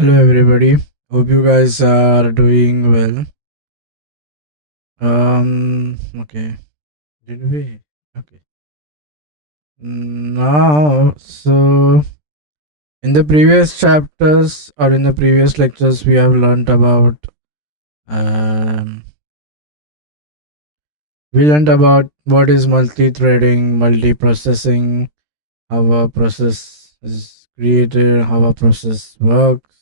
Hello everybody. Hope you guys are doing well. Okay. Did we? Okay. Now, so in the previous chapters or in the previous lectures, we have learned about um, what is multi-threading, multi-processing, how a process is created, how a process works.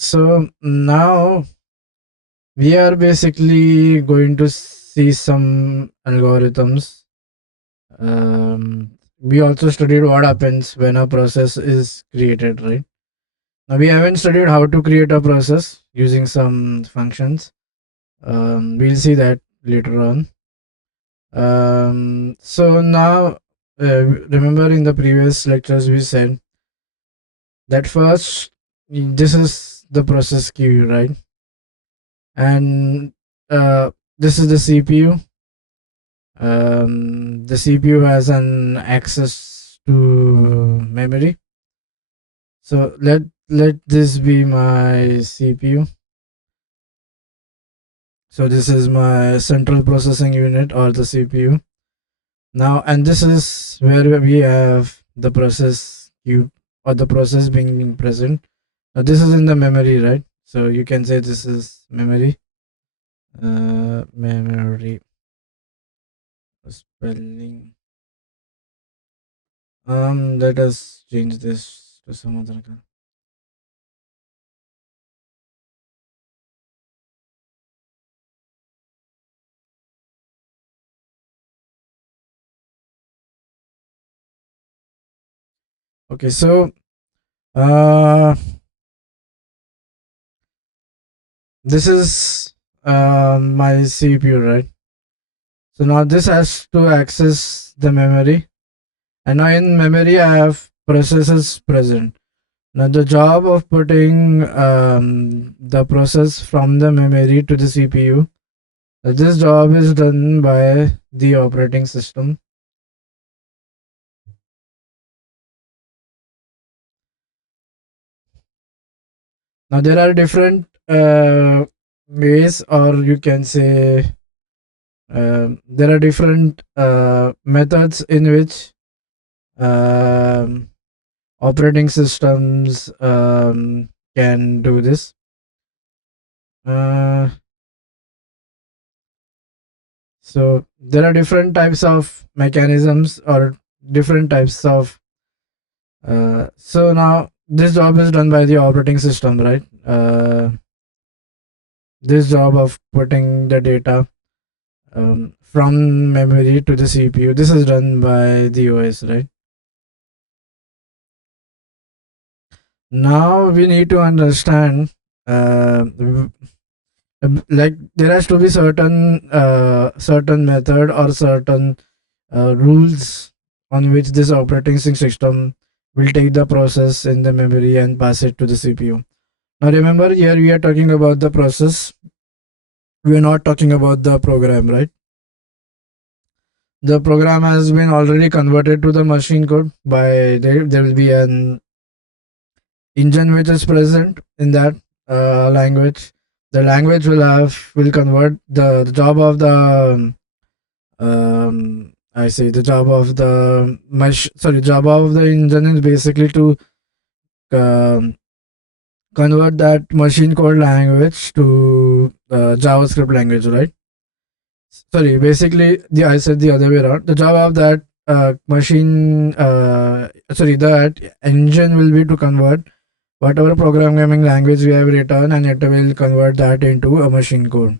So now we are basically going to see some algorithms. We also studied what happens when a process is created, right? Now, we haven't studied how to create a process using some functions. We'll see that later on. So now, remember in the previous lectures, we said that first, this is the process queue, right? And this is the CPU. The CPU has an access to memory. So let this be my CPU. So this is my central processing unit or the CPU. Now, and this is where we have the process queue or the process being present. Now this is in the memory, right? So you can say this is memory. Memory spelling. Let us change this to some other color. Okay, so uh, this is my CPU, right? So now this has to access the memory, and now in memory I have processes present. Now the job of putting the process from the memory to the CPU, this job is done by the operating system. Now there are different ways, or you can say there are different methods in which operating systems can do this. Uh, so there are different types of mechanisms or different types of. So now this job is done by the operating system, right? This job of putting the data from memory to the CPU. This is done by the OS, right? Now we need to understand, like there has to be certain method or certain rules on which this operating system will take the process in the memory and pass it to the CPU. Now remember, here we are talking about the process. We are not talking about the program, right? The program has been already converted to the machine code by there will be an engine which is present in that language. The language will convert the job of the I say the job of the job of the engine is basically to um, convert that machine code language to JavaScript language, right? Sorry, basically the I said the other way around. The job of that that engine will be to convert whatever programming language we have written, and it will convert that into a machine code.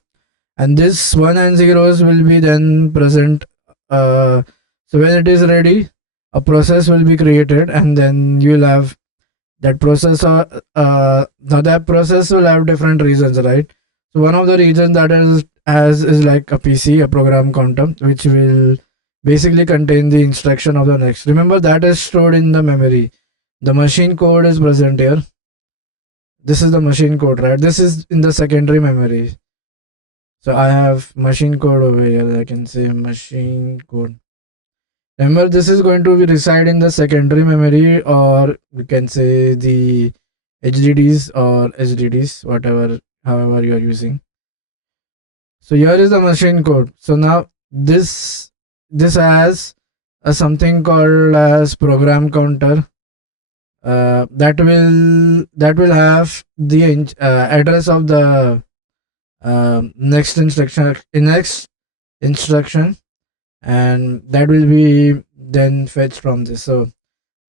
And this one and zeros will be then present. So when it is ready, a process will be created, and then you will have that process. Now that process will have different regions, right? So one of the regions that is like a PC, a program counter, which will basically contain the instruction of the next. Remember that is stored in the memory. The machine code is present here. This is the machine code, right? This is in the secondary memory. So I have machine code over here. I can say machine code. Remember, this is going to be reside in the secondary memory, or you can say the HDDs or HDDs, whatever, however you are using. So here is the machine code. So now this has a something called as program counter, that will have the address of the next instruction, and that will be then fetched from this. So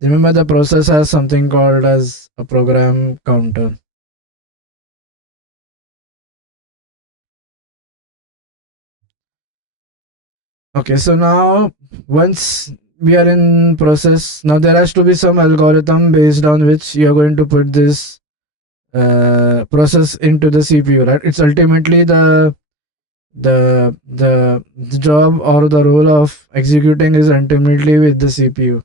remember, the process has something called as a program counter. Okay, so now once we are in process, now there has to be some algorithm based on which you are going to put this process into the CPU, right? It's ultimately the job or the role of executing is ultimately with the CPU.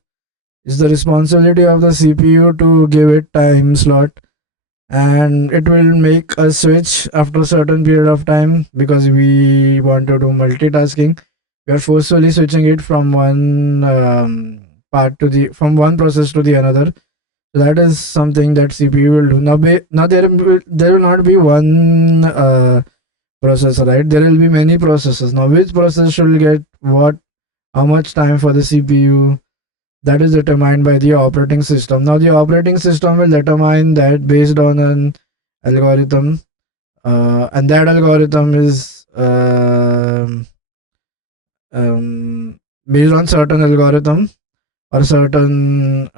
It's the responsibility of the CPU to give it time slot, and it will make a switch after a certain period of time because we want to do multitasking. We are forcefully switching it from one part to the from one process to the another. So that is something that CPU will do. Now there will not be one processor, right? There will be many processes. Now which process should get what, how much time for the CPU, that is determined by the operating system. Now the operating system will determine that based on an algorithm, and that algorithm is based on certain algorithm or certain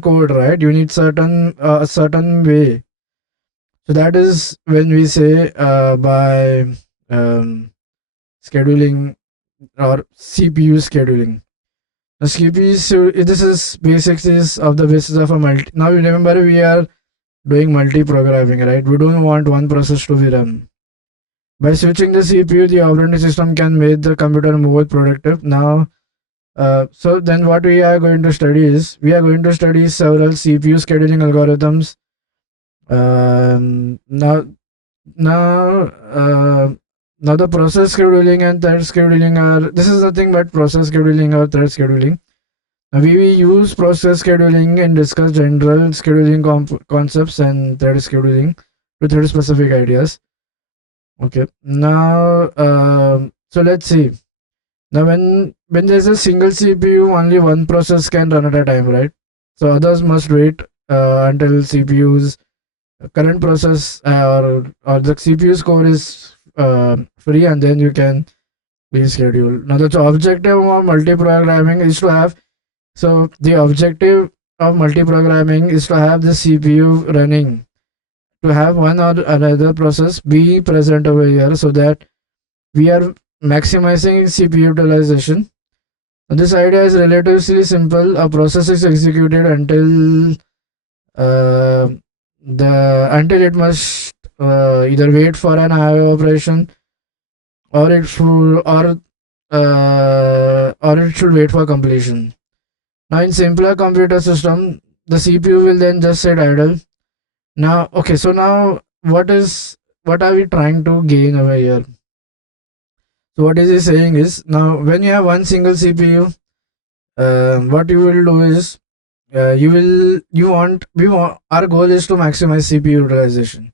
code, right? You need certain way. So that is when we say by scheduling or CPU scheduling. The CPU this is basics is of the basis of a multi. Now remember, we are doing multi-programming, right? We don't want one process to be run. By switching the CPU, the operating system can make the computer more productive. Now, so then what we are going to study is we are going to study several CPU scheduling algorithms. Now, now, now the process scheduling and thread scheduling are, this is nothing but process scheduling or thread scheduling. We use process scheduling and discuss general scheduling concepts and thread scheduling to thread specific ideas. Okay. Now, so let's see. Now, when there's a single CPU, only one process can run at a time, right? So others must wait until CPU's current process or the CPU's core is free, and then you can reschedule. Now, the objective of multi-programming is to have, so the objective of multi-programming is to have the CPU running, to have one or another process be present over here so that we are maximizing CPU utilization. This idea is relatively simple. A process is executed uh, until it must either wait for an IO operation, or it should wait for completion. Now, in simpler computer system, the CPU will then just sit idle. Now, okay, so now what are we trying to gain over here? So what is he saying is, now when you have one single CPU, what you will do is we want, our goal is to maximize CPU utilization.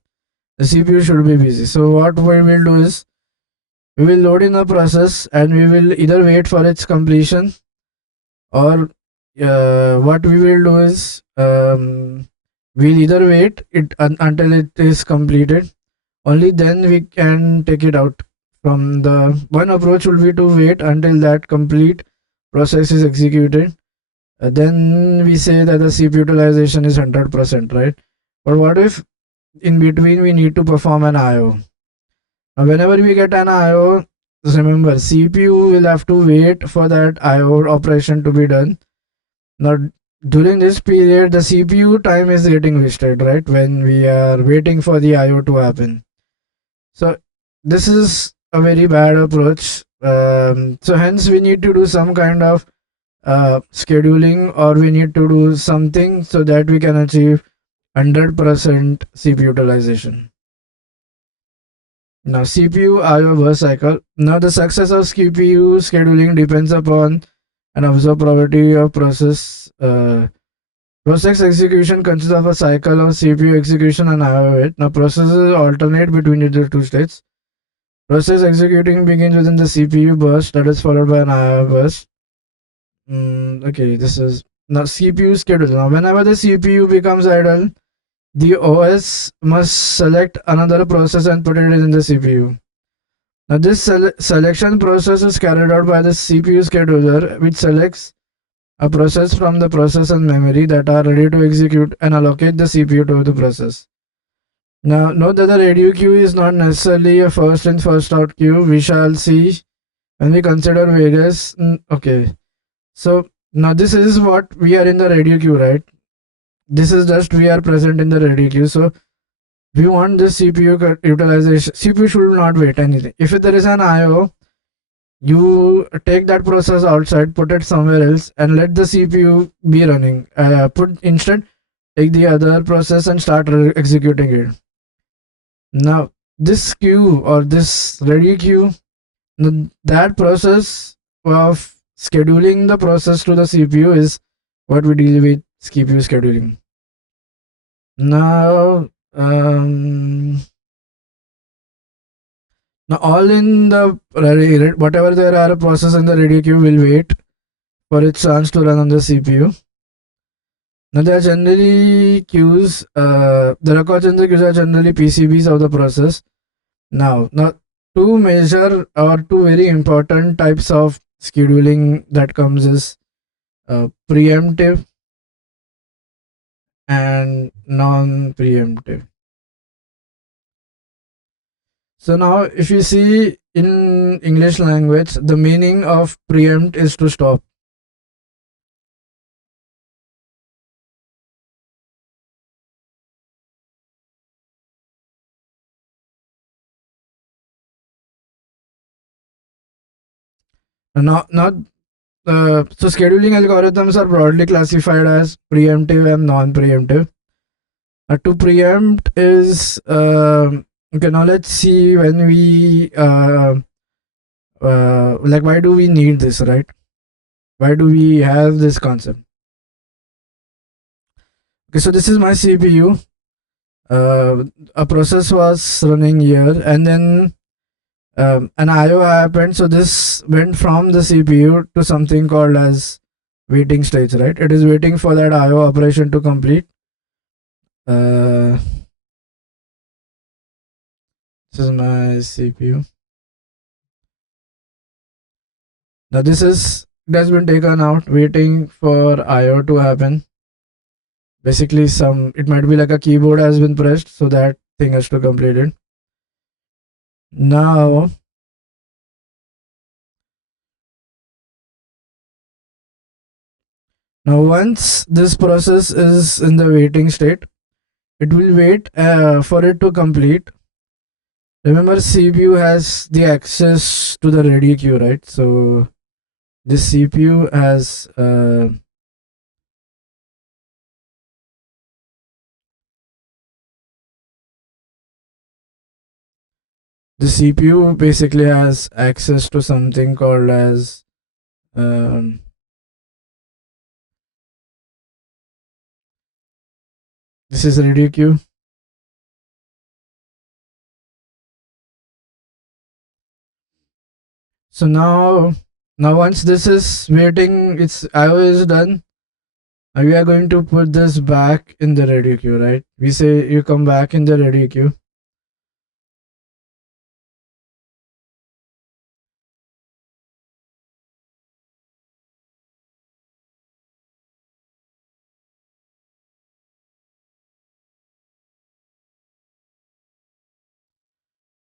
The CPU should be busy. So what we will do is we will load in a process and we will either wait for its completion, or what we will do is we'll either wait until it is completed. Only then we can take it out. From the one approach will be to wait until that complete process is executed. Then we say that the CPU utilization is 100%, right? But what if in between we need to perform an IO? Now, whenever we get an IO, just remember CPU will have to wait for that IO operation to be done. Now, during this period, the CPU time is getting wasted, right? When we are waiting for the IO to happen. So, this is a very bad approach. So, hence, we need to do some kind of scheduling, or we need to do something so that we can achieve 100% CPU utilization. Now, CPU IO burst cycle. Now, the success of CPU scheduling depends upon and observe property of process. Process execution consists of a cycle of CPU execution and IO wait. Now processes alternate between the two states. Process executing begins within the CPU burst that is followed by an IO burst. Okay, this is now CPU schedule. Now whenever the CPU becomes idle, the OS must select another process and put it in the CPU. Now this selection process is carried out by the CPU scheduler, which selects a process from the process and memory that are ready to execute and allocate the CPU to the process. Now note that the radio queue is not necessarily a first in first out queue. We shall see when we consider various. Okay, so now this is what we are in the radio queue, right? This is just we are present in the radio queue. So we want this CPU utilization. CPU should not wait anything. If there is an IO, you take that process outside, put it somewhere else, and let the CPU be running. Put instead, take the other process and start executing it. Now, this queue or this ready queue, that process of scheduling the process to the CPU is what we deal with CPU scheduling. Now, now all in the whatever there are process in the ready queue will wait for its chance to run on the CPU. Now there are generally queues. The records in the queues are generally PCBs of the process. Now two major or two very important types of scheduling that comes is preemptive and non-preemptive. So now if you see in English language, the meaning of preempt is to stop. Not so scheduling algorithms are broadly classified as preemptive and non-preemptive. To preempt is okay. Now let's see when we like why do we need this, right? Why do we have this concept? Okay, so this is my CPU. A process was running here, and then an IO happened. So this went from the CPU to something called as waiting stage, right? It is waiting for that IO operation to complete. This is my CPU. Now this is it has been taken out, waiting for IO to happen. Basically, it might be like a keyboard has been pressed, so that thing has to complete it. Now once this process is in the waiting state, it will wait for it to complete. Remember, CPU has the access to the ready queue, right? So this CPU has the CPU basically has access to something called as this is ready queue. So now once this is waiting, its IO is done. Now we are going to put this back in the ready queue, right? We say you come back in the ready queue.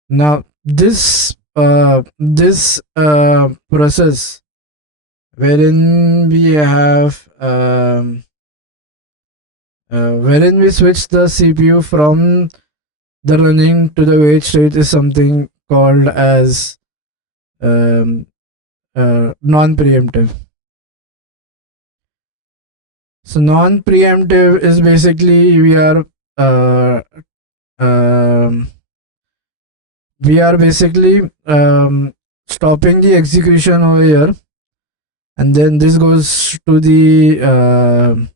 Now this process wherein we have wherein we switch the CPU from the running to the wait state is something called as non-preemptive. So non-preemptive is basically uh, um, we are basically stopping the execution over here and then this goes to the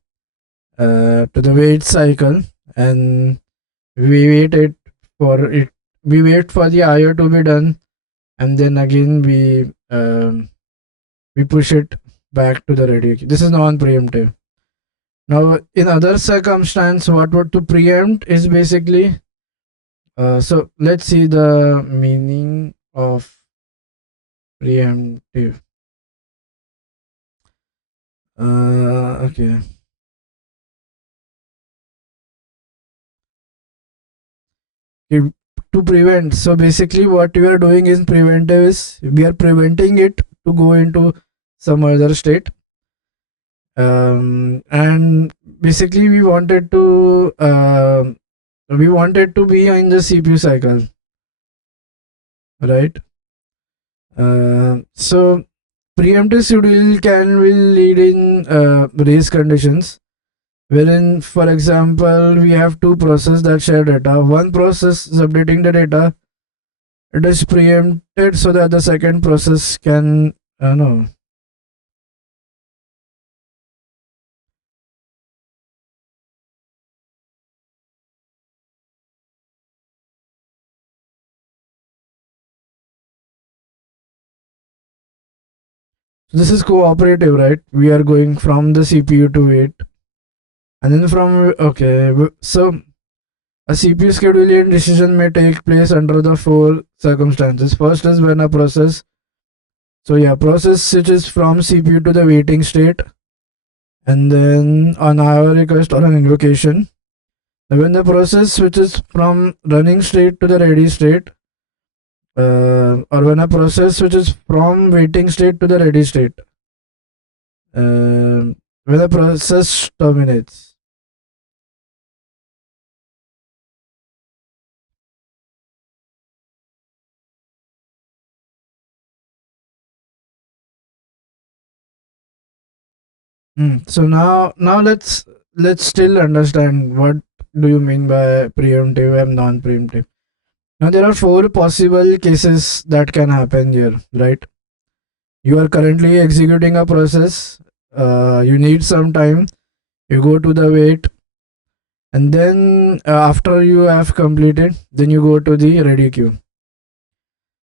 wait cycle, and we wait it for it we wait for the IO to be done, and then again we push it back to the radio queue. This is non-preemptive. Now, in other circumstance, what would to preempt is basically, so let's see the meaning of preemptive. Okay. If- to prevent. So basically, what we are doing is preventive is we are preventing it to go into some other state. And basically, we wanted to be in the CPU cycle, right? So preemptive schedule will lead in race conditions, wherein, for example, we have two processes that share data. One process is updating the data; it is preempted so that the second process can no. So this is cooperative, right? We are going from the CPU to wait, and then from okay. So a CPU scheduling decision may take place under the four circumstances. First is when a process, so yeah, process switches from CPU to the waiting state, and then on our request or an invocation. When the process switches from running state to the ready state, or when a process switches from waiting state to the ready state, when the process terminates. So now let's still understand what do you mean by preemptive and non-preemptive. Now there are four possible cases that can happen here, right? You are currently executing a process. You need some time. You go to the wait, and then after you have completed, then you go to the ready queue.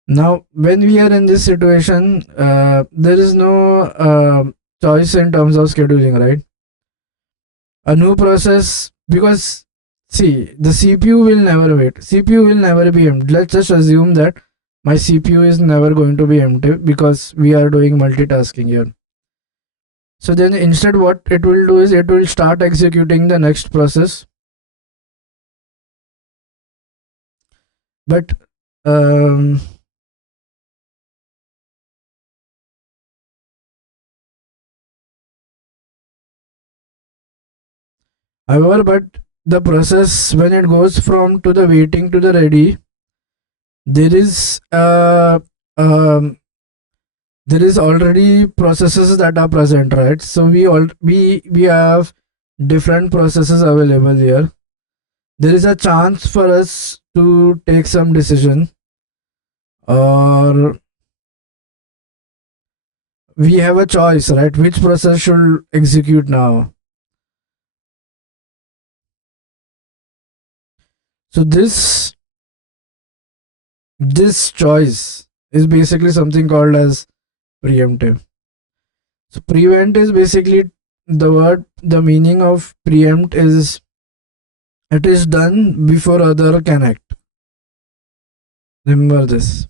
Now, when we are in this situation, there is no choice in terms of scheduling, right? A new process, because see, the CPU will never wait. CPU will never be empty. Let's just assume that my CPU is never going to be empty because we are doing multitasking here. So then instead what it will do is it will start executing the next process. But um, however, but the process when it goes from to the waiting to the ready, there is there is already processes that are present, right? So we have different processes available here. There is a chance for us to take some decision, or we have a choice, right? Which process should execute now? So this choice is basically something called as preemptive. So prevent is basically the meaning of preempt is it is done before other can act. Remember this.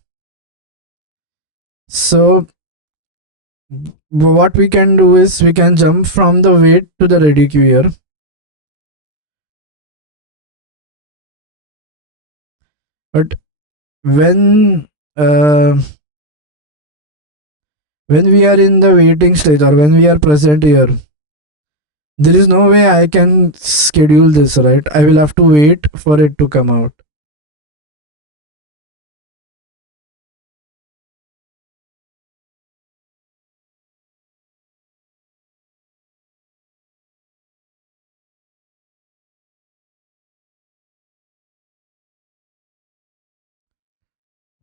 So what we can do is we can jump from the wait to the ready queue here. But when uh, when we are in the waiting stage or when we are present here, there is no way I can schedule this, right? I will have to wait for it to come out.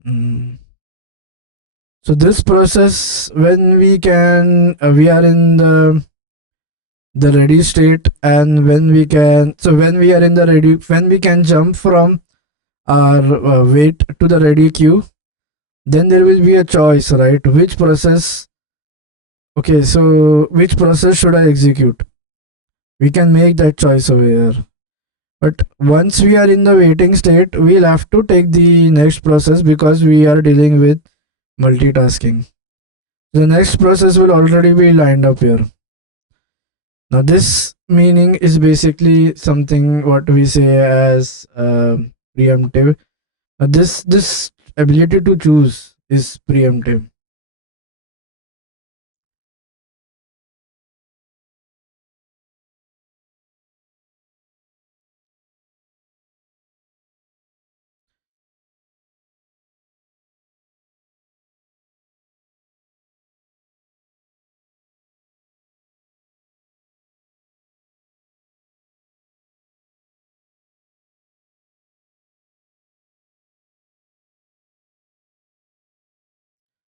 Mm. So this process, when we are in the ready state, and when we are in the ready, when we can jump from our wait to the ready queue, then there will be a choice, right? Which process, okay, so which process should I execute? We can make that choice over here. But once we are in the waiting state, we'll have to take the next process because we are dealing with multitasking. The next process will already be lined up here. Now, this meaning is basically something what we say as preemptive. This ability to choose is preemptive.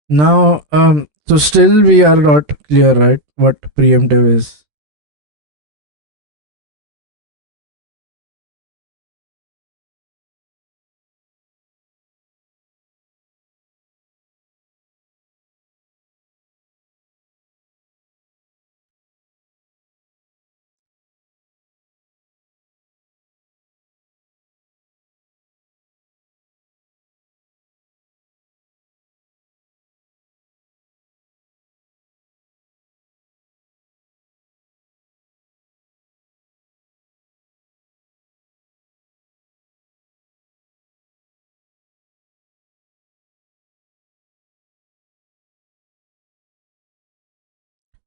Now, so still we are not clear, right? What preemptive is.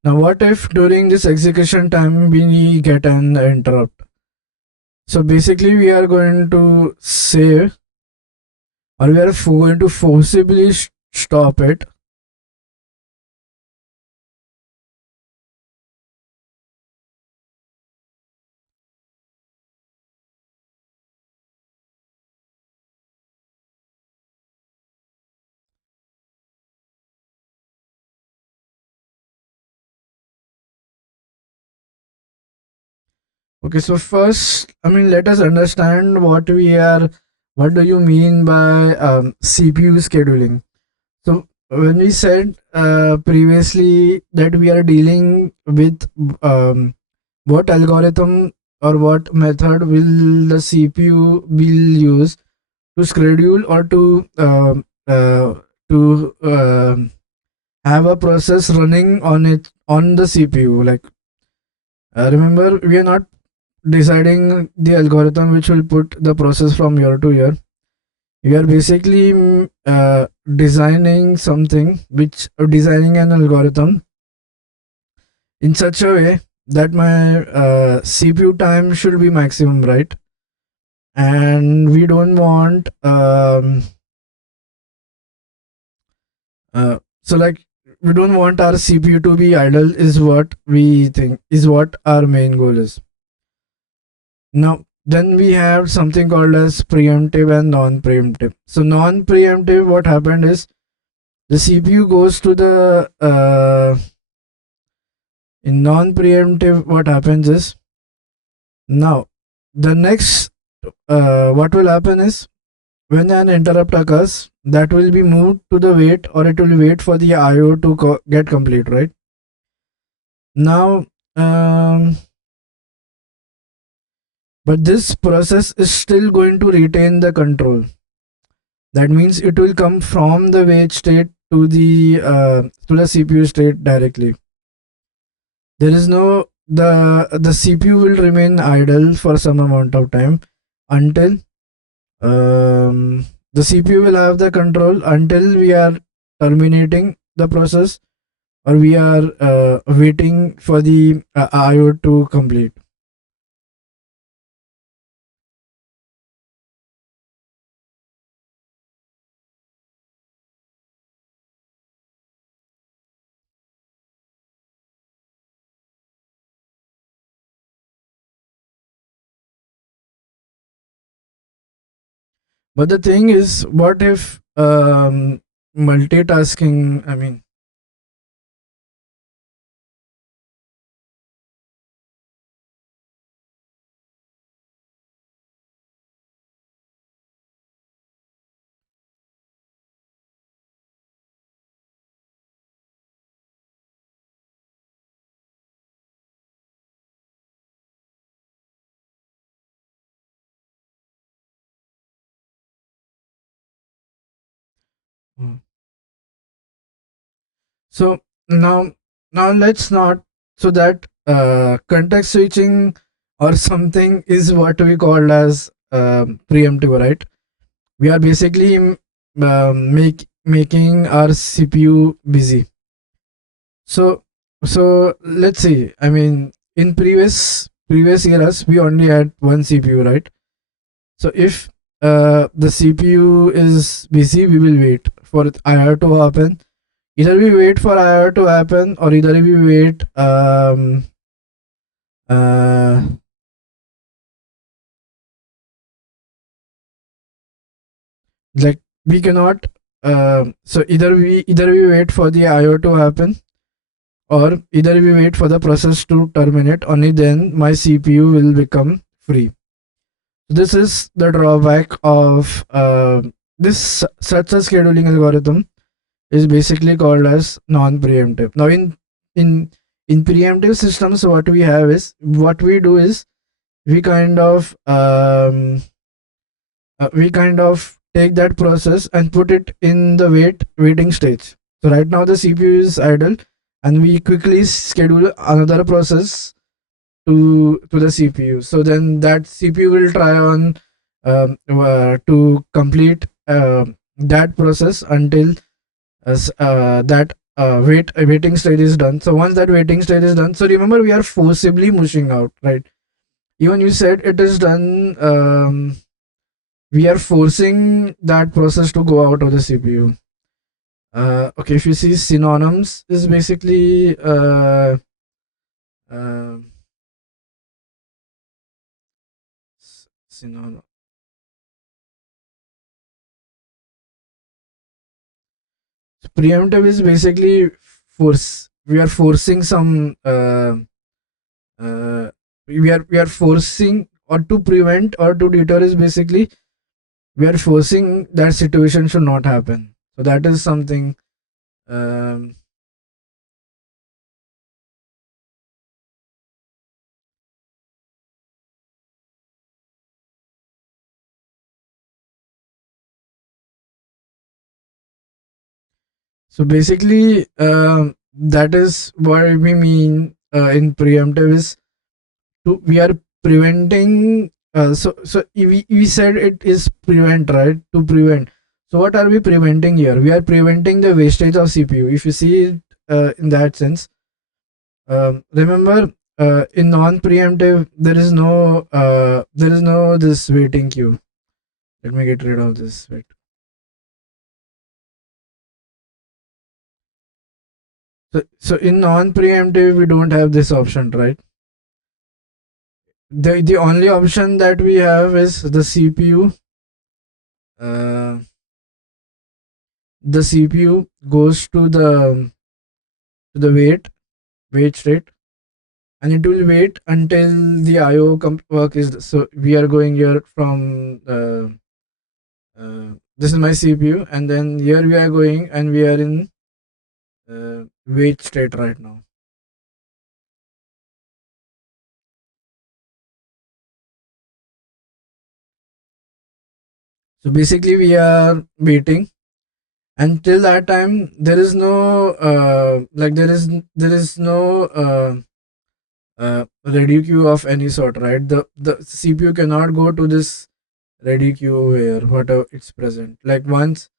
Now, what if during this execution time we get an interrupt? So basically, we are going to say, or we are going to forcibly stop it. Okay, so first, I mean, let us understand what do you mean by CPU scheduling? So when we said previously that we are dealing with what algorithm or what method will the CPU will use to schedule or to have a process running on the CPU. Like remember, we are not deciding the algorithm which will put the process from year to year. We are basically designing something which designing an algorithm in such a way that my CPU time should be maximum, right? And we don't want so like we don't want our CPU to be idle is what we think is what our main goal is. Now then we have something called as preemptive and non-preemptive. So non-preemptive, what happened is the CPU goes to the in non-preemptive, what happens is now the next what will happen is when an interrupt occurs, that will be moved to the wait, or it will wait for the IO to get complete, right? Now, but this process is still going to retain the control. That means it will come from the wait state to the CPU state directly. There is no the CPU will remain idle for some amount of time until the CPU will have the control until we are terminating the process, or we are waiting for the IO to complete. But the thing is, what if multitasking, I mean, mm. So now, let's not, so that context switching or something is what we call as preemptive, right? We are basically making our CPU busy. So let's see. I mean, in previous eras, we only had one CPU, right? So if the CPU is busy, we will wait for it IR to happen. Either we wait for IR to happen, or either we wait uh, like we cannot. So either we wait for the IO to happen, or either we wait for the process to terminate. Only then my CPU will become free. This is the drawback of this such a scheduling algorithm is basically called as non-preemptive. Now in in preemptive systems, what we do is we kind of take that process and put it in the waiting stage. So right now the CPU is idle, and we quickly schedule another process to the CPU. So then that CPU will try on to complete that process until that waiting stage is done. So once that waiting stage is done, so remember we are forcibly pushing out, right? Even you said it is done. We are forcing that process to go out of the CPU. Okay, if you see synonyms is basically uh, synonym. Preemptive is basically force. We are forcing some. We are forcing, or to prevent or to deter is basically we are forcing that situation should not happen. So that is something. Um, so basically, that is what we mean in preemptive is we are preventing. We said it is prevent, right? To prevent. So what are we preventing here? We are preventing the wastage of CPU. If you see it in that sense, remember in non-preemptive there is no this waiting queue. Let me get rid of this. Wait. So in non-preemptive we don't have this option, right? The only option that we have is the CPU. Uh, the CPU goes to the wait state, and it will wait until the IO work is. So we are going here from this is my CPU, and then here we are going, and we are in wait state right now. So basically, we are waiting until that time. There is no there is no ready queue of any sort, right? The CPU cannot go to this ready queue where whatever it's present. Like once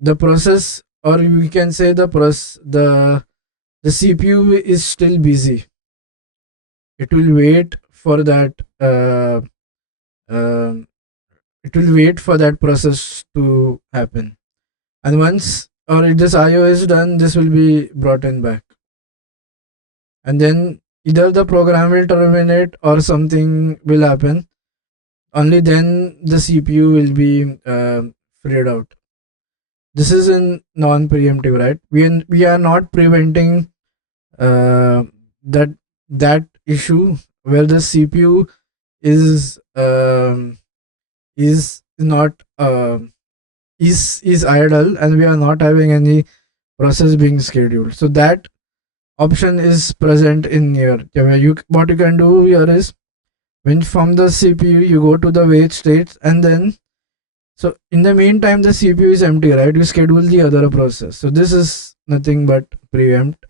the process, or we can say the CPU is still busy, it will wait for that um it will wait for that process to happen, and once or if this IO is done, this will be brought in back, and then either the program will terminate or something will happen. Only then the CPU will be freed out. this is in non-preemptive, right? We are not preventing uh, that that issue where the CPU is not is idle, and we are not having any process being scheduled. So that option is present in here. Yeah, where you what you can do here is, when from the CPU you go to the wait states, and then so in the meantime the CPU is empty, right? You schedule the other process. So this is nothing but preempt,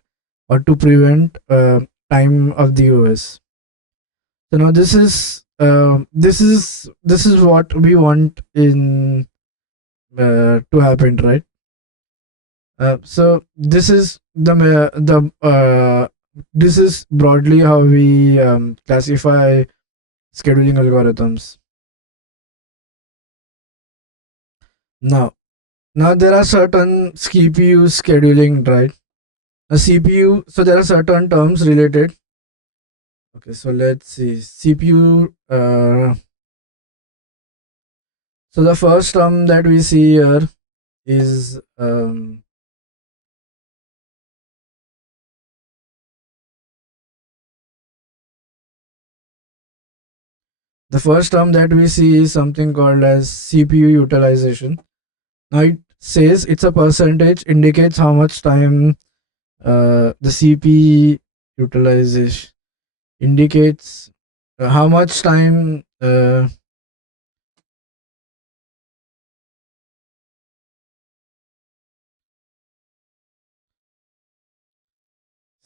or to prevent time of the OS. So now this is what we want in to happen, right? So this is broadly how we classify scheduling algorithms. Now, there are certain CPU scheduling, right? A CPU. So there are certain terms related. Okay, so let's see CPU. So the first term that we see here is the first term that we see is something called as CPU utilization. Now it says it's a percentage, indicates how much time the CPU utilization indicates how much time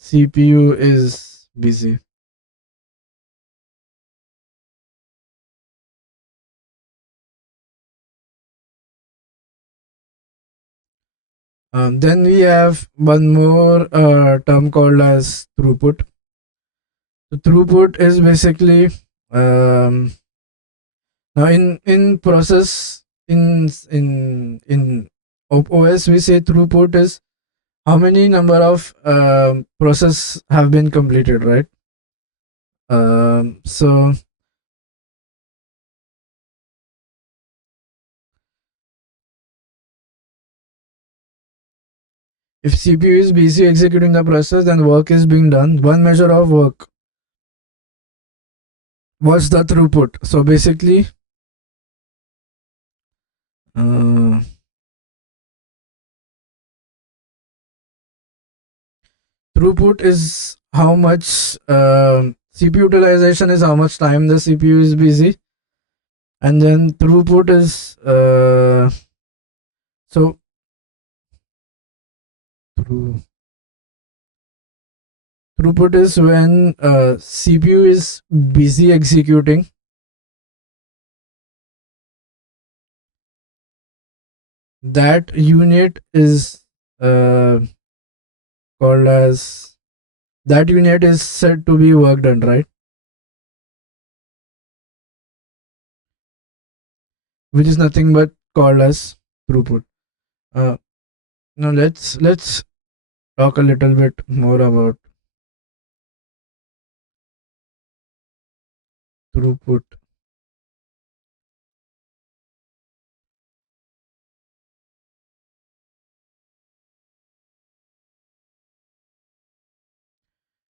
CPU is busy. Then we have one more term called as throughput. So throughput is basically now in process in OS we say throughput is how many number of process have been completed, right? So if CPU is busy executing the process, then work is being done. One measure of work. What's the throughput? So basically, uh, throughput is how much CPU utilization is how much time the CPU is busy, and then throughput is so through, throughput is when CPU is busy executing. That unit is uh, called as that unit is said to be work done, right? Which is nothing but called as throughput. Uh, Now let's talk a little bit more about throughput.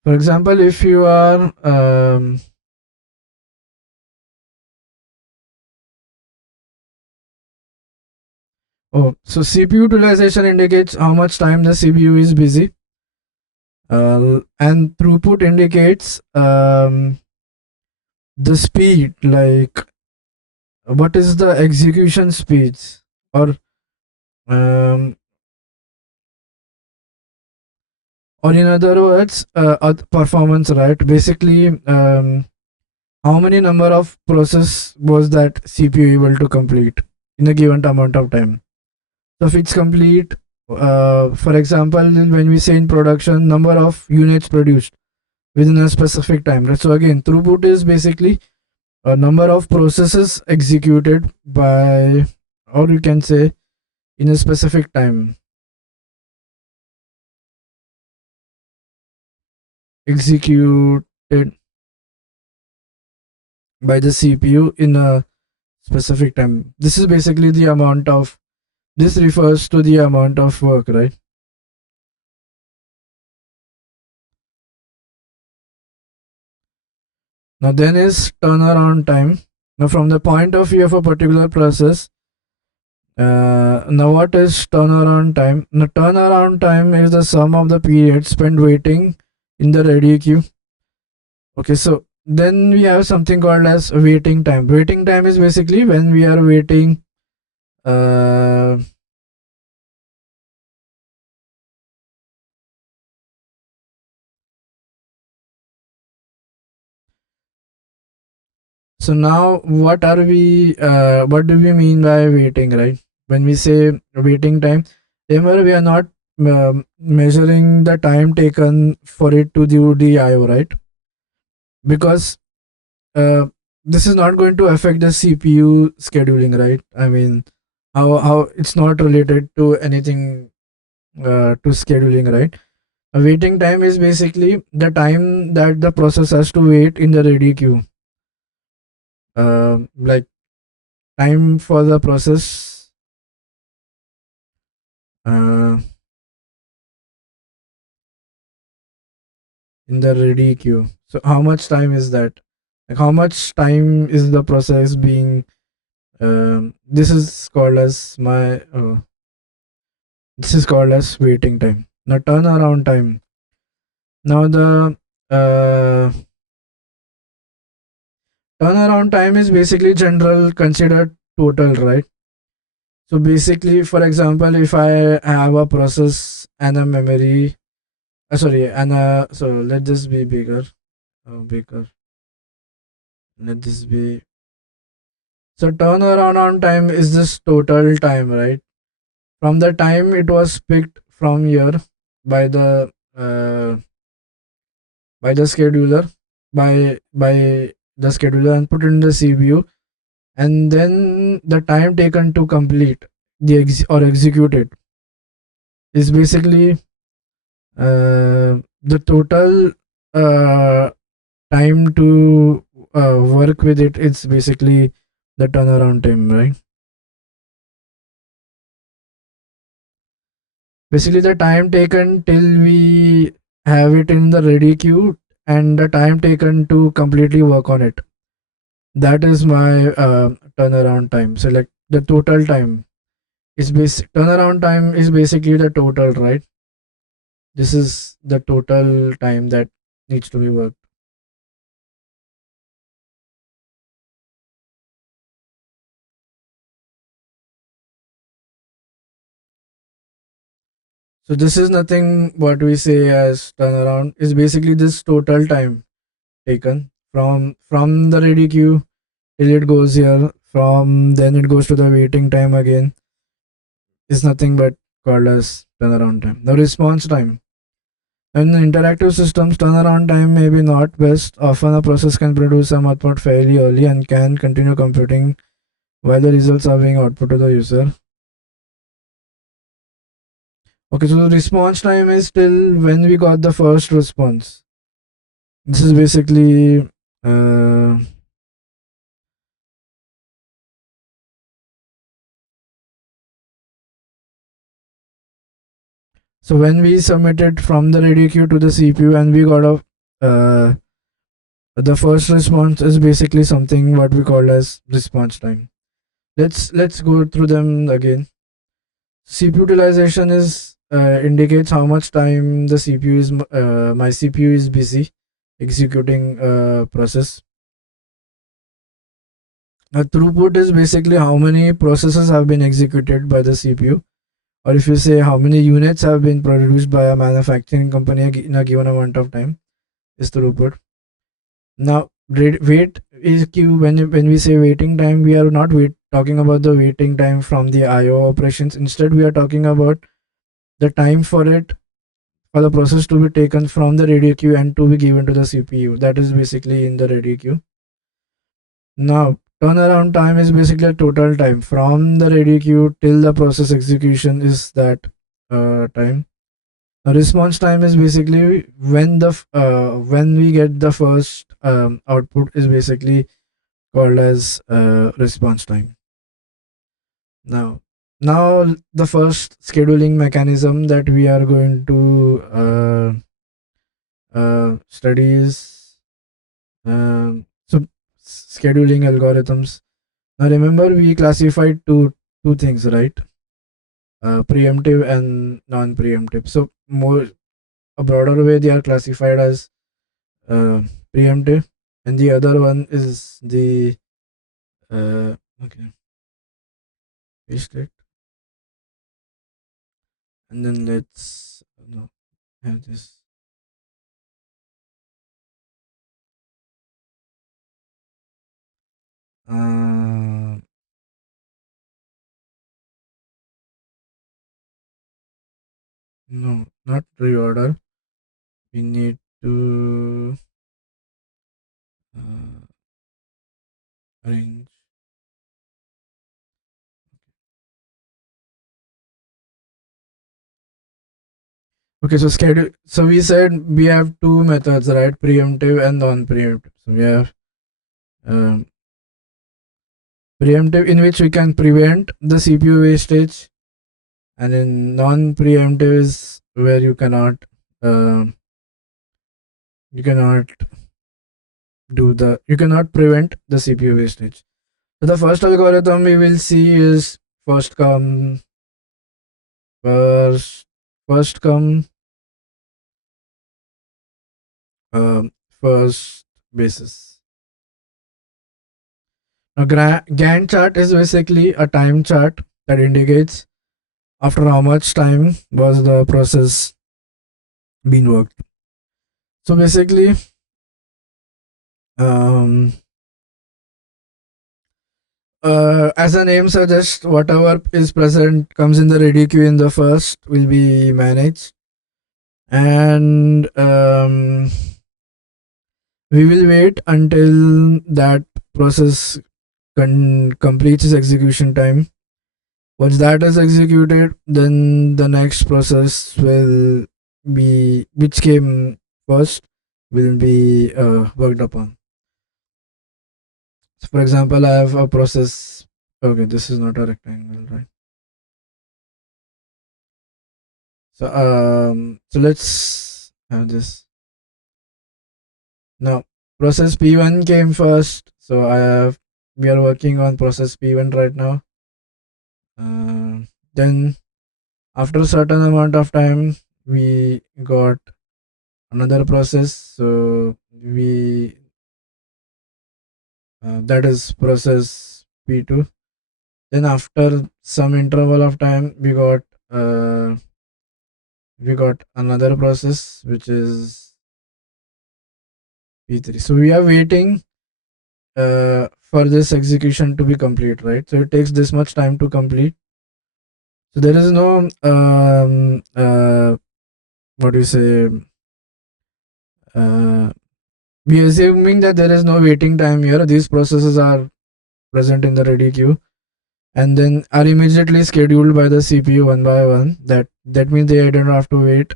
For example, if you are so CPU utilization indicates how much time the CPU is busy, and throughput indicates the speed, like what is the execution speeds, um, or in other words, performance, right? Basically, how many number of process was that CPU able to complete in a given amount of time. So if it's complete, for example, when we say in production, number of units produced within a specific time, right? So again, throughput is basically a number of processes executed by, or you can say, in a specific time, executed by the CPU in a specific time. This is basically the amount of This refers to the amount of work, right? Now then is turnaround time. Now from the point of view of a particular process, now what is turnaround time? Now turnaround time is the sum of the period spent waiting in the ready queue. Okay, so then we have something called as waiting time. Waiting time is basically when we are waiting. Uh, so now what are we? What do we mean by waiting, right? When we say waiting time, remember we are not measuring the time taken for it to do the IO, right? Because uh, this is not going to affect the CPU scheduling, right? I mean, how it's not related to anything to scheduling, right? A waiting time is basically the time that the process has to wait in the ready queue. Like time for the process uh, in the ready queue. So how much time is that? Like how much time is the process being? This is called as this is called as waiting time. Now turnaround time. Now the uh, turnaround time is basically general considered total, right? So basically, for example, if I have a process and a memory, sorry, and a so let this be bigger, bigger. Let this be. So turnaround on time is this total time, right? From the time it was picked from here by the uh, by the scheduler, by the scheduler and put in the CPU, and then the time taken to complete the or execute it is basically the total time to work with it. It's basically the turnaround time, right? Basically the time taken till we have it in the ready queue and the time taken to completely work on it, that is my turnaround time. So like the total time is turnaround time is basically the total, right? This is the total time that needs to be worked. So this is nothing what we say as turnaround is basically this total time taken from the ready queue till it goes here. From then it goes to the waiting time again. Is nothing but called as turnaround time. The response time. In interactive systems, turnaround time may be not best. Often a process can produce some output fairly early and can continue computing while the results are being output to the user. Okay, so the response time is till when we got the first response. This is basically uh, so when we submitted from the radio queue to the CPU and we got a the first response is basically something what we call as response time. Let's go through them again. CPU utilization is indicates how much time the CPU is my CPU is busy executing process. Throughput is basically how many processes have been executed by the CPU, or if you say how many units have been produced by a manufacturing company in a given amount of time is throughput. Now wait is queue. When we say waiting time, we are not talking about the waiting time from the IO operations. Instead, we are talking about the time for it for the process to be taken from the radio queue and to be given to the CPU. That is basically in the radio queue. Now, turnaround time is basically a total time from the radio queue till the process execution is that time. Now, response time is basically when we get the first output is basically called as response time. Now, Now the first scheduling mechanism that we are going to study is so scheduling algorithms. Now remember we classified two things, right? Preemptive and non-preemptive. So more a broader way they are classified as uh, preemptive, and the other one is the okay, paste it, and then let's no, have this. Uh, no, not reorder. We need to uh, arrange. Okay, so schedule. So we said we have two methods, right? Preemptive and non-preemptive. So we have um, preemptive, in which we can prevent the CPU wastage, and in non-preemptive is where uh, you cannot you cannot prevent the CPU wastage. So the first algorithm we will see is first come first first come um, first basis. Now Gantt chart is basically a time chart that indicates after how much time was the process being worked. So basically, um, as the name suggests, whatever is present comes in the ready queue in the first will be managed, and we will wait until that process completes its execution time. Once that is executed, then the next process will be which came first will be worked upon. So for example, I have a process. Okay, this is not a rectangle, right? So let's have this. Now process P1 came first. So we are working on process P1 right now. Then after a certain amount of time, we got another process. So we that is process P2. Then after some interval of time, uh, we got another process which is P3. So we are waiting for this execution to be complete, right? So it takes this much time to complete. So there is no what do you say? Uh, we are assuming that there is no waiting time here. These processes are present in the ready queue and then are immediately scheduled by the CPU one by one. That means they don't have to wait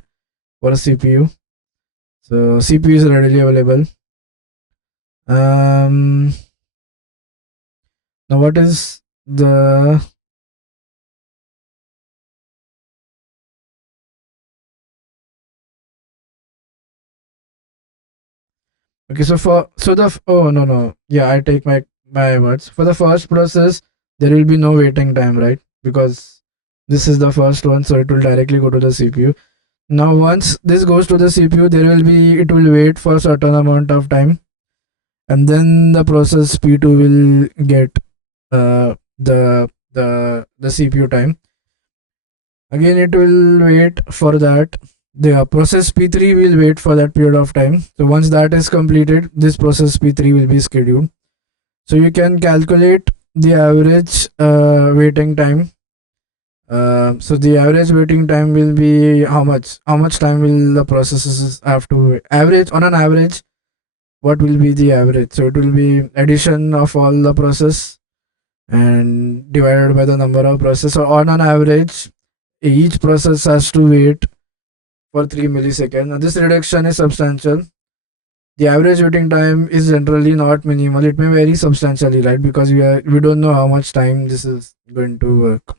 for a CPU. So CPU is readily available. Um, Now what is the okay? So for so the oh no no yeah, I take my words. For the first process, there will be no waiting time, right? Because this is the first one, so it will directly go to the CPU. Now once this goes to the CPU, it will wait for a certain amount of time, and then the process P2 will get the CPU time. Again, it will wait for that. The process P3 will wait for that period of time. So once that is completed, this process P3 will be scheduled. So you can calculate the average waiting time. So the average waiting time will be how much? How much time will the processes have to wait? Average on an average? What will be the average? So it will be addition of all the process and divided by the number of process. So on an average, each process has to wait for 3 milliseconds. Now, this reduction is substantial. The average waiting time is generally not minimal. It may vary substantially, right? Because we don't know how much time this is going to work.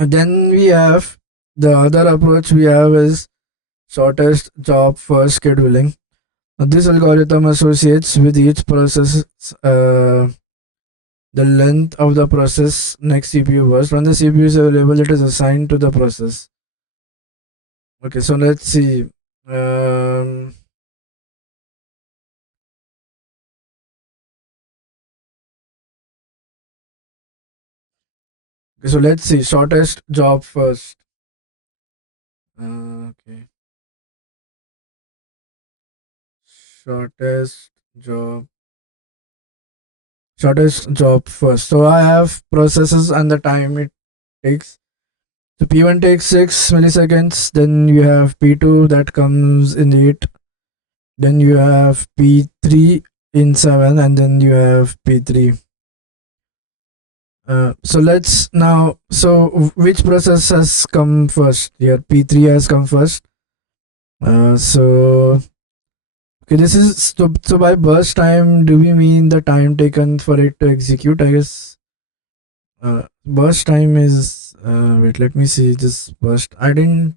And then we have the other approach we have is shortest job first scheduling. This algorithm associates with each process uh, the length of the process next CPU burst. When the CPU is available, it is assigned to the process. Okay, so let's see. Um, okay, so let's see. Shortest job first. Okay, shortest job. Shortest job first. So I have processes and the time it takes. So P1 takes 6 milliseconds. Then you have P2 that comes in 8. Then you have P3 in 7, and then you have P3. So let's now. So which process has come first? Here, P3 has come first. So okay, this is so by burst time. Do we mean the time taken for it to execute? I guess burst time is. Wait, let me see this burst. I didn't.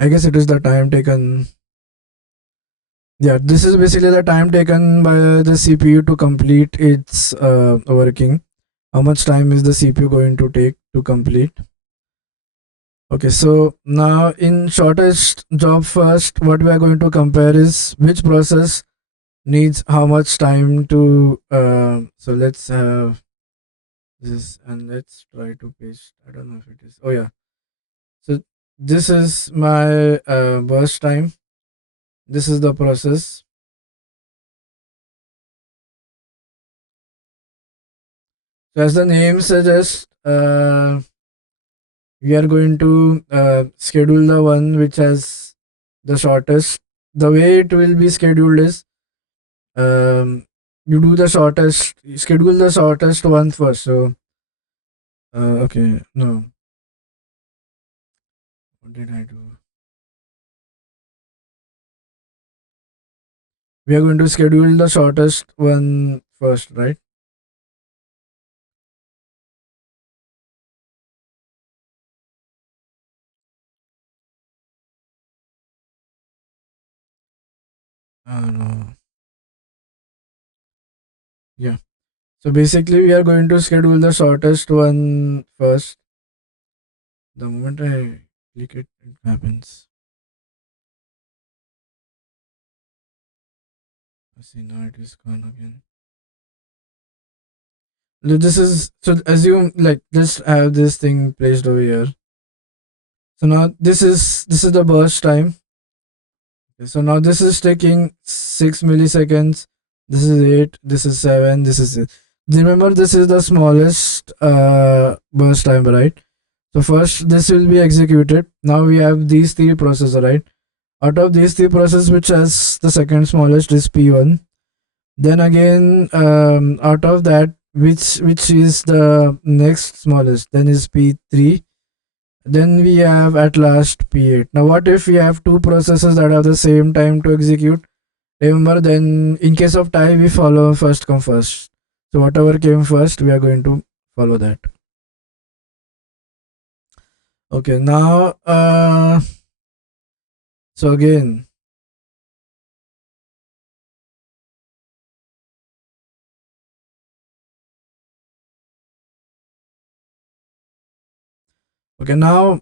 I guess it is the time taken. Yeah, this is basically the time taken by the CPU to complete its working. How much time is the CPU going to take to complete? Okay, so now in shortest job first, what we are going to compare is which process needs how much time to. So let's have this and let's try to paste. I don't know if it is. Oh yeah. So this is my burst time. This is the process. So as the name suggests, we are going to schedule the one which has the shortest. The way it will be scheduled is you do the shortest, schedule the shortest one first. So okay, no, what did I do? We are going to schedule the shortest one first, right? No, yeah. So basically, we are going to schedule the shortest one first. The moment I click it, it happens. See, now it is gone again. This is so assume like just have this thing placed over here. So now this is the burst time. Okay, so now this is taking 6 milliseconds. This is 8. This is 7. This is it. Remember, this is the smallest burst time, right? So first this will be executed. Now we have these three processes, right? Out of these three processes, which has the second smallest is P1. Then again, out of that, which is the next smallest, then is P3. Then we have at last P8. Now, what if we have two processes that have the same time to execute? Remember, then in case of tie, we follow first come first. So whatever came first, we are going to follow that. Okay, now so again, okay, now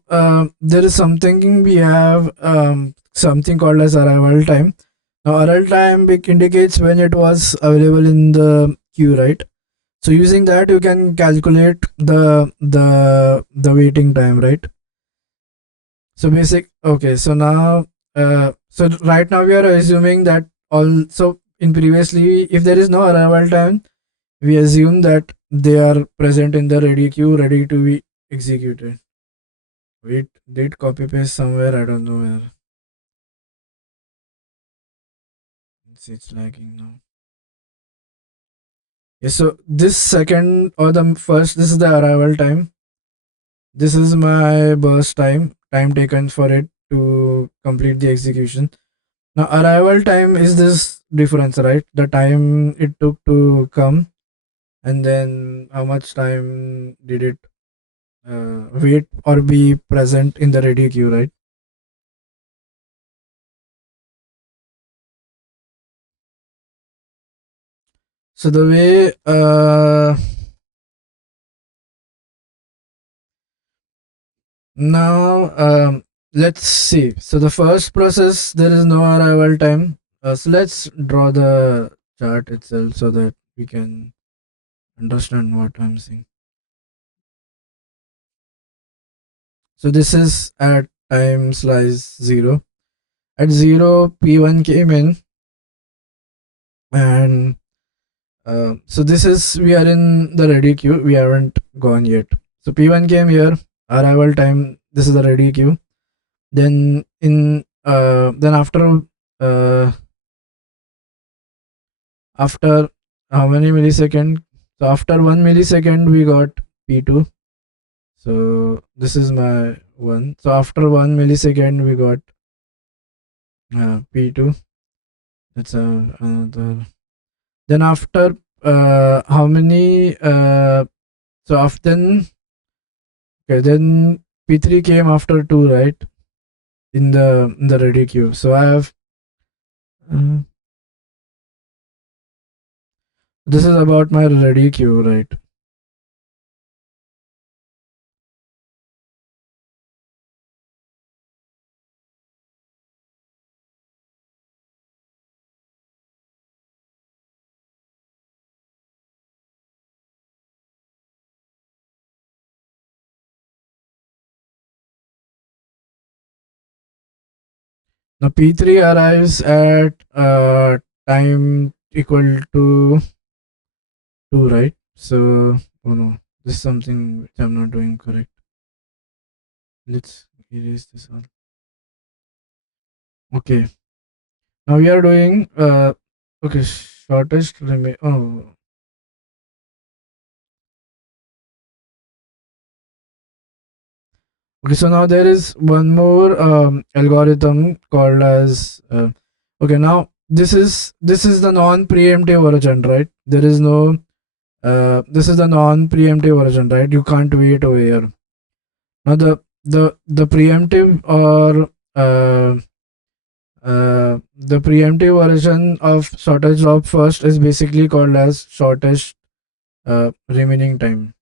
there is something we have something called as arrival time. Now arrival time indicates when it was available in the queue, right? So using that you can calculate the waiting time, right? So basic okay. So now so right now we are assuming that all so in previously if there is no arrival time, we assume that they are present in the ready queue, ready to be executed. Wait, did copy paste somewhere? I don't know where. It's lagging now. Yes, so this second or the first, this is the arrival time. This is my burst time, time taken for it to complete the execution. Now arrival time is this difference, right? The time it took to come, and then how much time did it wait or be present in the ready queue, right? So the way now let's see. So the first process there is no arrival time. So let's draw the chart itself so that we can understand what I'm saying. So this is at time slice 0. At 0, P1 came in, and so this is, we are in the ready queue. We haven't gone yet. So P1 came here, arrival time. This is the ready queue. Then then uh, after how many millisecond? So after 1 millisecond, we got P2. So this is my one. So after 1 millisecond, we got P2. That's another. Then after how many? So after, okay, then P3 came after 2, right? In the ready queue. So I have uh, this is about my ready queue, right? Now P3 arrives at time equal to 2, right? So, oh no, this is something which I'm not doing correct. Let's erase this one. Okay, now we are doing okay, shortest remain. Oh, okay. So now there is one more algorithm called as okay. Now this is the non-preemptive version, right? There is no this is the non-preemptive version, right? You can't wait over here. Now the preemptive or the preemptive version of shortest job first is basically called as shortest remaining time.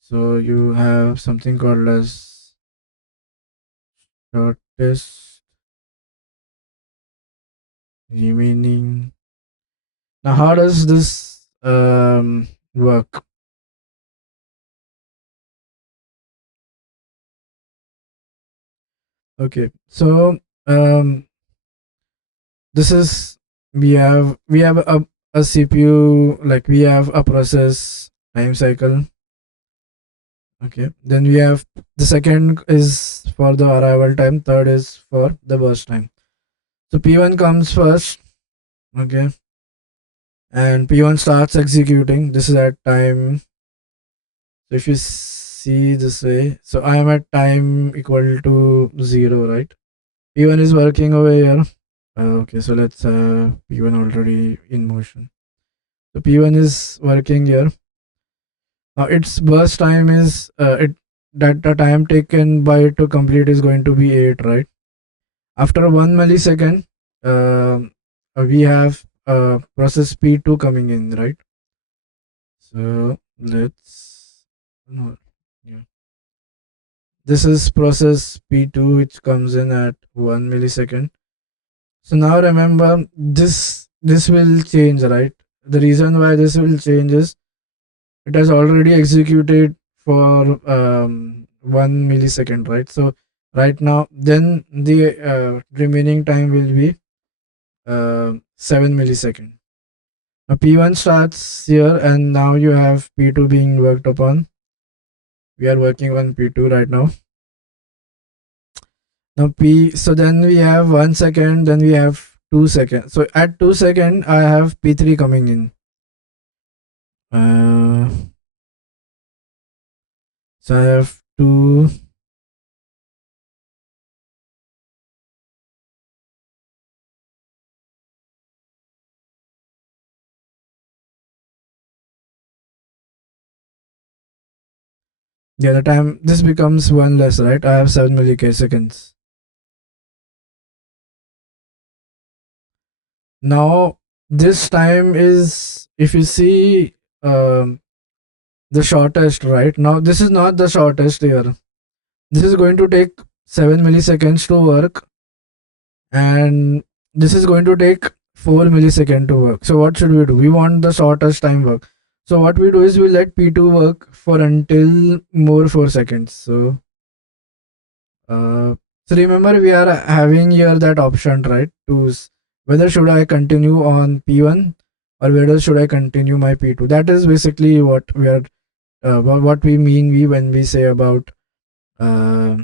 So you have something called as shortest remaining. Now how does this work? Okay, so um, this is, we have a CPU, like we have a process time cycle. Okay, then we have the second is for the arrival time, third is for the burst time. So P1 comes first, okay, and P1 starts executing. This is at time. So if you see this way, so I am at time equal to 0, right? P1 is working over here. Okay, so let's P1 already in motion. So P1 is working here. Now its burst time is it that the time taken by it to complete is going to be 8, right? After 1 millisecond, we have process P2 coming in, right? So let's, no, yeah. This is process P2 which comes in at 1 millisecond. So now remember, this will change, right? The reason why this will change is it has already executed for 1 millisecond, right? So right now, then the remaining time will be 7 millisecond. Now P1 starts here, and now you have P2 being worked upon. We are working on P2 right now. Now so then we have 1 second, then we have 2 seconds. So at 2 second, I have P3 coming in. Uh, so I have two. Yeah, the time this becomes one less, right? I have 7 milliseconds. Now this time is, if you see, um, the shortest, right? Now this is not the shortest here. This is going to take 7 milliseconds to work, and this is going to take 4 milliseconds to work. So what should we do? We want the shortest time work. So what we do is we let P2 work for until more 4 seconds. Uh, so remember, we are having here that option, right? Whether should I continue on P1 or whether should I continue my P2. That is basically what we are, what we mean when we say about, uh,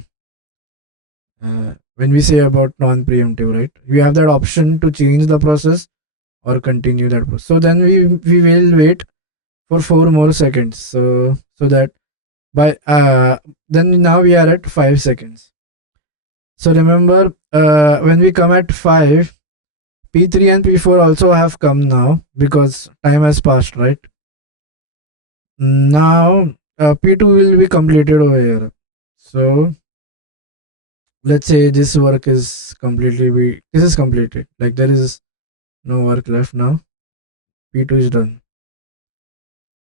non-preemptive, right? We have that option to change the process or continue that process. So then we will wait for 4 more seconds. So that by then now we are at 5 seconds. So remember, when we come at 5, P3 and P4 also have come now because time has passed, right? Now P2 will be completed over here. So let's say this work is this is completed. Like there is no work left now. P2 is done.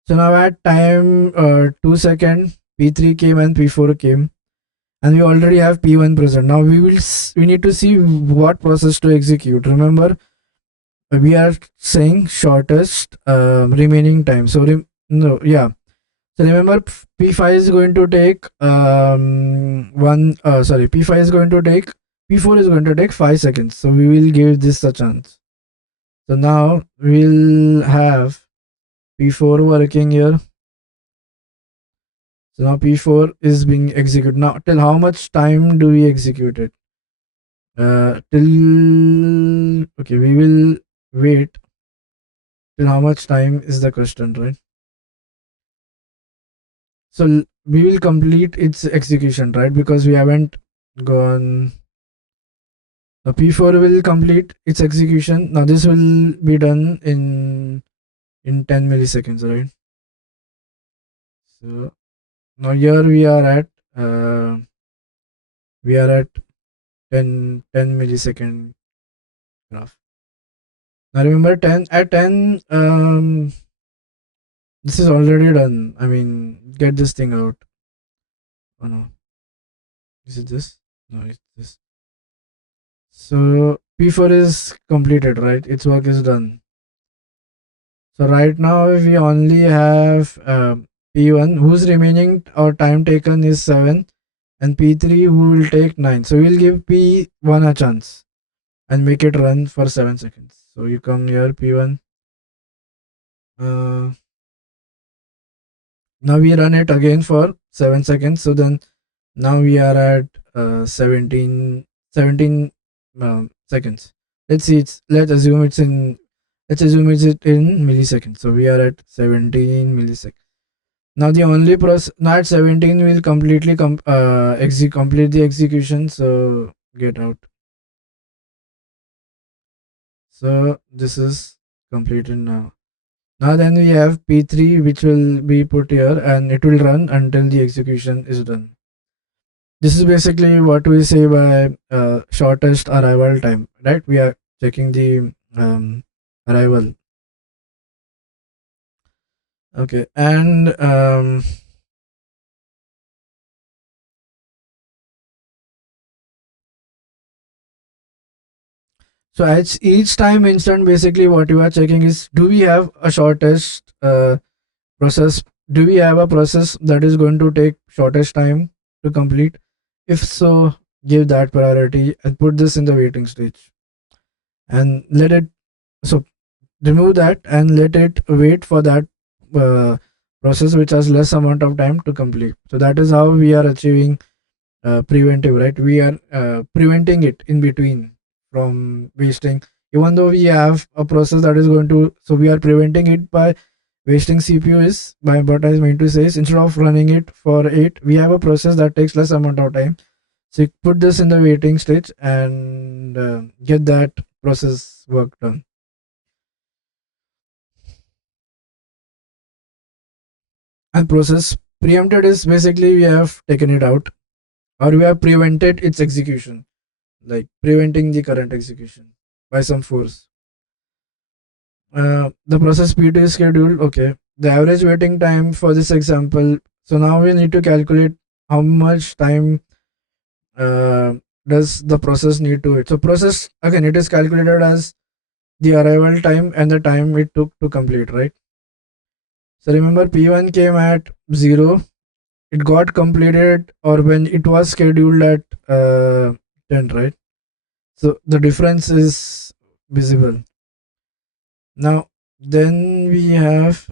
So now at time 2 second, P3 came and P4 came, and we already have P1 present. Now we need to see what process to execute. Remember, we are saying shortest remaining time. So no, yeah. So remember, P5 is going to take one. Sorry, P5 is going to take P4 is going to take 5 seconds. So we will give this a chance. So now we'll have P4 working here. So now P4 is being executed. Now till how much time do we execute it? Till okay, we will wait till how much time is the question, right? So we will complete its execution, right? Because we haven't gone. The P4 will complete its execution. Now this will be done in 10 milliseconds, right? So now here uh, we are at 10 millisecond graph. Now remember 10 at 10, this is already done. I mean, get this thing out. Oh no, is it this? No, it's this. So P4 is completed, right? Its work is done. So right now we only have P1 whose remaining or time taken is 7, and P3 who will take 9. So we'll give P1 a chance and make it run for 7 seconds. So you come here, P1. Uh, Now we run it again for 7 seconds. So then now we are at 17 seconds. Let's assume it's in milliseconds. So we are at 17 milliseconds. Now the only process, now at 17 we'll completely complete the execution. So get out. So this is completed now. Now then we have P3 which will be put here and it will run until the execution is done. This is basically what we say by shortest arrival time, right? We are checking the arrival. Okay, and so at each time instant, basically what you are checking is, do we have a shortest process? Do we have a process that is going to take shortest time to complete? If so, give that priority and put this in the waiting stage, and let it. So remove that and let it wait for that uh, process which has less amount of time to complete. So that is how we are achieving preventive, right? We are preventing it in between from wasting, even though we have a process that is going to, so we are preventing it by wasting cpu. Is by what I mean to say is, instead of running it for 8, we have a process that takes less amount of time. So you put this in the waiting stage and get that process work done. And process preempted is basically we have taken it out, or we have prevented its execution, like preventing the current execution by some force. The process P2 is scheduled. Okay, the average waiting time for this example. So now we need to calculate how much time uh, does the process need to wait. So process again, it is calculated as the arrival time and the time it took to complete, right? So remember P1 came at 0, it got completed, or when it was scheduled at 10, right? So the difference is visible. Now then we have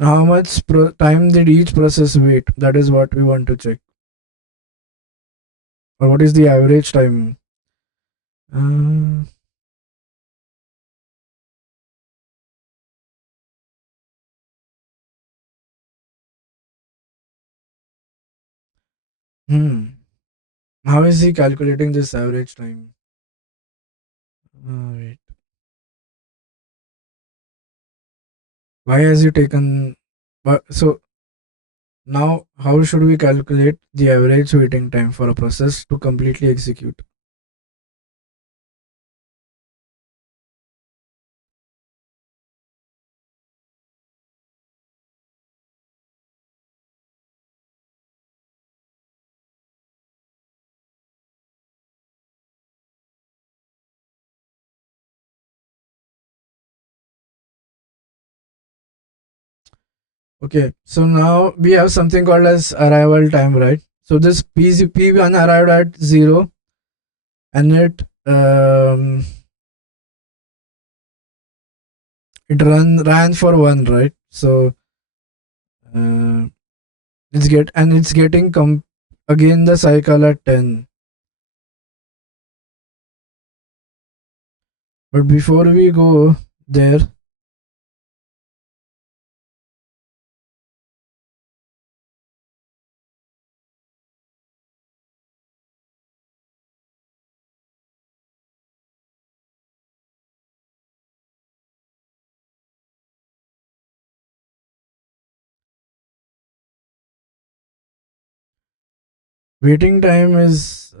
how much time did each process wait. That is what we want to check, or what is the average time. uh, hmm how is he calculating this average time? Wait, why has he taken, so now how should we calculate the average waiting time for a process to completely execute? Okay, so now we have something called as arrival time, right? So this P1 arrived at 0, and it ran for 1, right? So uh, it's getting again the cycle at 10. But before we go there, waiting time is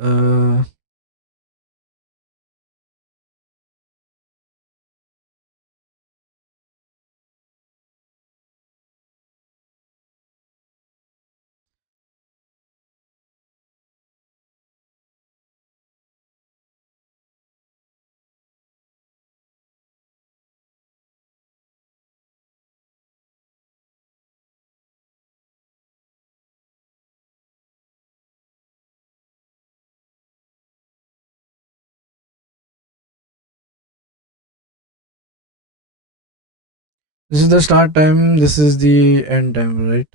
this is the start time, this is the end time, right?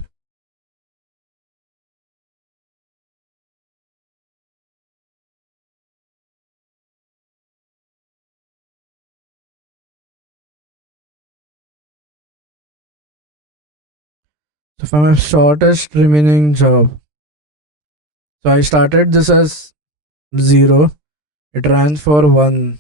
So for my shortest remaining job, so I started this as 0, it ran for 1.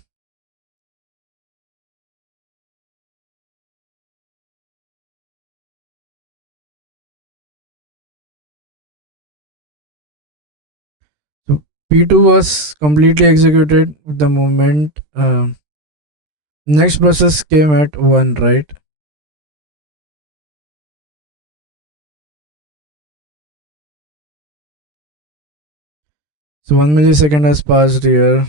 So P2 was completely executed the moment next process came at 1, right? So 1 millisecond has passed here.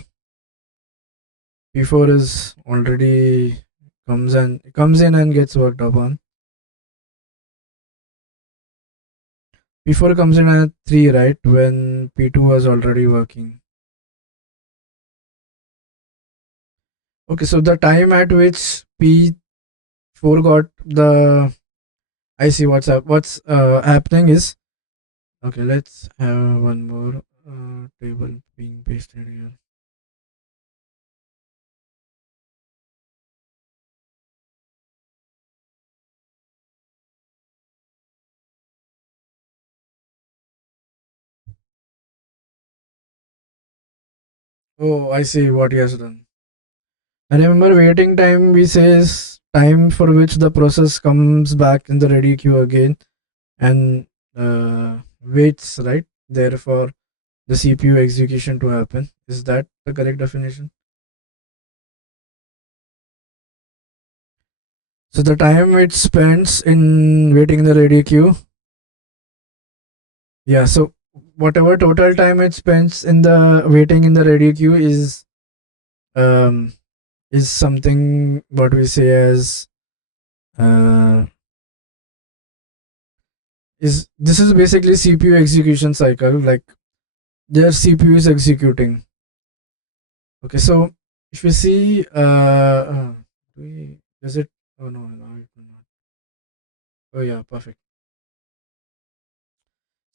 P4 is already comes in and gets worked upon. P4 comes in at 3, right? When P2 was already working. Okay, so the time at which P4 got the, I see what's happening is, okay, let's have one more table being pasted here. Oh, I see what he has done. I remember waiting time, we says time for which the process comes back in the ready queue again and waits right there for the CPU execution to happen. Is that the correct definition? So the time it spends in waiting in the ready queue, yeah. So whatever total time it spends in the waiting in the ready queue um is something what we say as uh is this is basically CPU execution cycle, like their CPU is executing. Okay, so if you see do we, does it, oh no, no it will not. Oh yeah, perfect.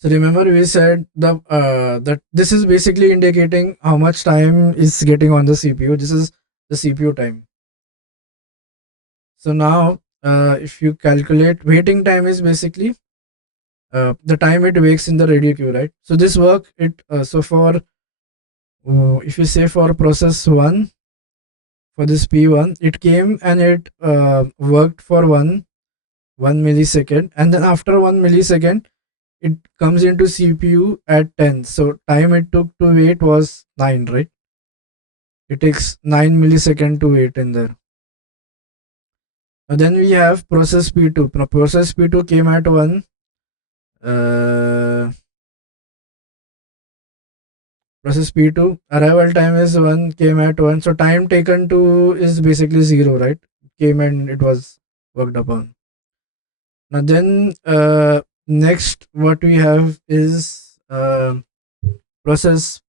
So remember we said the that this is basically indicating how much time is getting on the CPU. This is the CPU time. So now if you calculate waiting time is basically the time it wakes in the radio queue, right? So this work it so for if you say for process 1, for this P1 it came and it worked for 1 millisecond, and then after 1 millisecond it comes into CPU at 10. So time it took to wait was 9, right? It takes 9 millisecond to wait in there. And then we have process P2. Process P2 came at 1. Uh, Process P2 arrival time is 1, came at 1. So time taken to is basically 0, right? Came and it was worked upon. Now then next what we have is process